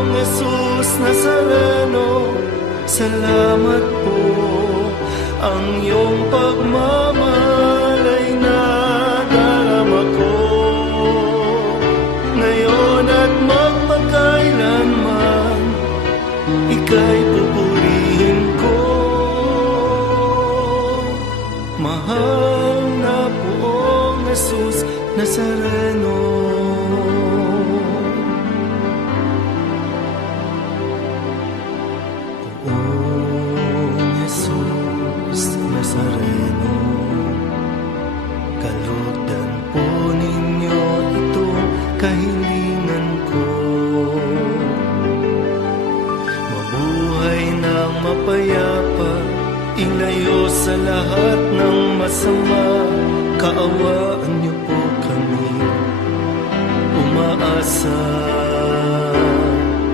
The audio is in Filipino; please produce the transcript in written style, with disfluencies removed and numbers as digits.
Jesus Nazareno, salamat po. Ang iyong pagmamahal ay nadarama ko, ngayon at magpakailanman, ika'y pupurihin ko. Mahal na poong Jesus Nazareno. Nazareno, kalugdan po ninyo itong kahilingan ko. Mabuhay ng mapayapa, ilayo sa lahat ng masama. Kaawaan niyo po kami, umaasa